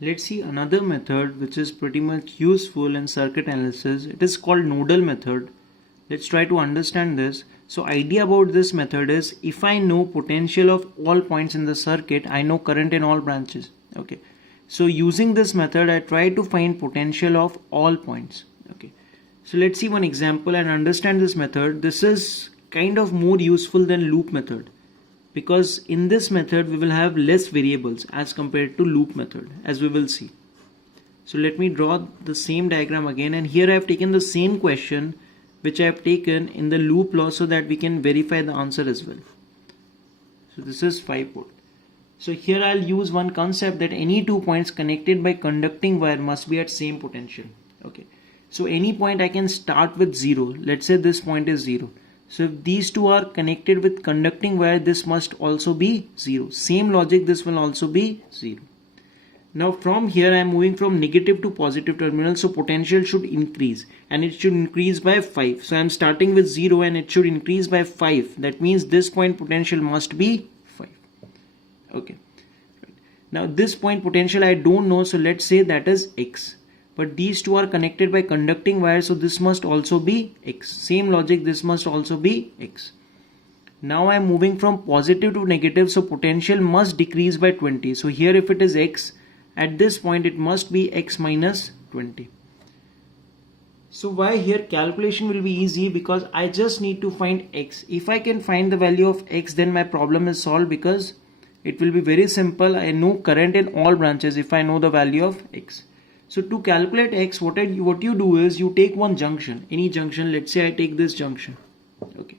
Let's see another method which is pretty much useful in circuit analysis. It is called nodal method. Let's try to understand this. So idea about this method is, if I know potential of all points in the circuit, I know current in all branches. Okay. So using this method, I try to find potential of all points. Okay. So let's see one example and understand this method. This is kind of more useful than loop method, because in this method we will have less variables as compared to loop method, as we will see. So let me draw the same diagram again, and here I have taken the same question which I have taken in the loop law so that we can verify the answer as well. So this is 5 volt. So here I'll use one concept that any 2 points connected by conducting wire must be at same potential. Okay. So any point I can start with 0. Let's say this point is 0. So if these two are connected with conducting wire, this must also be 0. Same logic, this will also be 0. Now from here I am moving from negative to positive terminal, so potential should increase, and it should increase by 5. So I am starting with 0 and it should increase by 5. That means this point potential must be 5. Okay. Now this point potential I don't know, so let's say that is x. But these two are connected by conducting wire, so this must also be x. Same logic, this must also be x. Now I am moving from positive to negative, so potential must decrease by 20. So here if it is x, at this point it must be x minus 20. So why here calculation will be easy? Because I just need to find x. If I can find the value of x, then my problem is solved, because it will be very simple. I know current in all branches if I know the value of x. So to calculate x, what you do is you take one junction, any junction. Let's say I take this junction. Okay.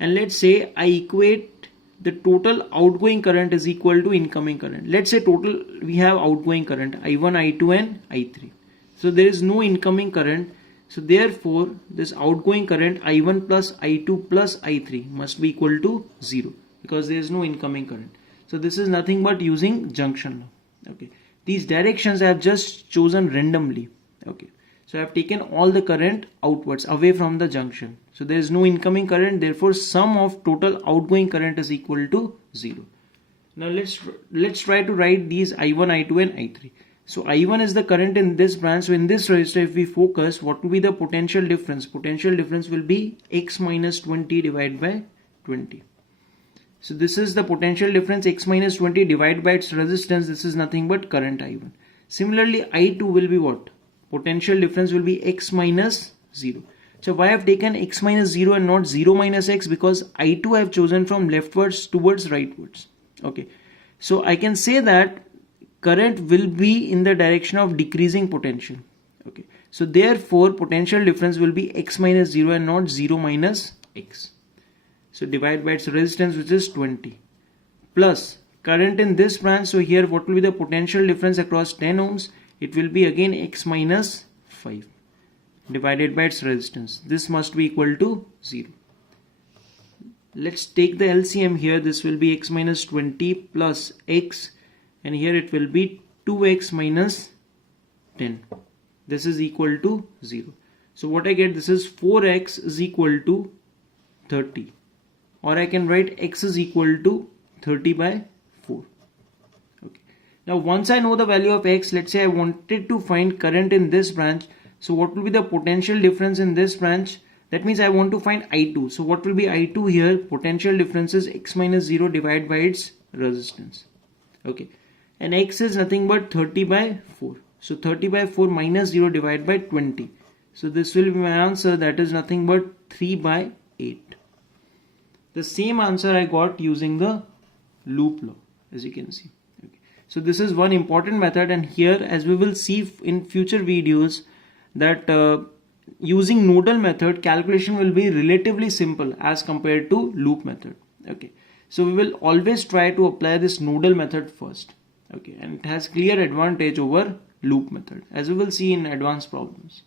And let's say I equate the total outgoing current is equal to incoming current. Let's say total we have outgoing current I1, I2 and I3. So there is no incoming current. So therefore this outgoing current I1 plus I2 plus I3 must be equal to 0, because there is no incoming current. So this is nothing but using junction law. Okay. These directions I have just chosen randomly. Okay. So I have taken all the current outwards away from the junction. So there is no incoming current. Therefore sum of total outgoing current is equal to 0. Now let's try to write these I1, I2 and I3. So I1 is the current in this branch. So in this resistor, if we focus, what will be the potential difference? Potential difference will be x minus 20 divided by 20. So this is the potential difference, x minus 20 divided by its resistance. This is nothing but current I1. Similarly, I2 will be what? Potential difference will be x minus 0. So why I have taken x minus 0 and not 0 minus x? Because I2 I have chosen from leftwards towards rightwards. Okay. So I can say that current will be in the direction of decreasing potential. Okay. So therefore potential difference will be x minus 0 and not 0 minus x. So divide by its resistance, which is 20, plus current in this branch. So here what will be the potential difference across 10 ohms? It will be again x minus 5 divided by its resistance. This must be equal to 0. Let's take the LCM here. This will be x minus 20 plus x, and here it will be 2x minus 10. This is equal to 0. So what I get, this is 4x is equal to 30. Or I can write x is equal to 30 by 4. Okay. Now once I know the value of x, let's say I wanted to find current in this branch. So what will be the potential difference in this branch? That means I want to find I2. So what will be I2 here? Potential difference is x minus 0 divided by its resistance. Okay. And x is nothing but 30 by 4. So 30 by 4 minus 0 divided by 20. So this will be my answer. That is nothing but 3 by 8. The same answer I got using the loop law, as you can see. Okay. So this is one important method, and here, as we will see in future videos, that using nodal method, calculation will be relatively simple as compared to loop method. Okay. So we will always try to apply this nodal method first. Okay. And it has clear advantage over loop method, as we will see in advanced problems.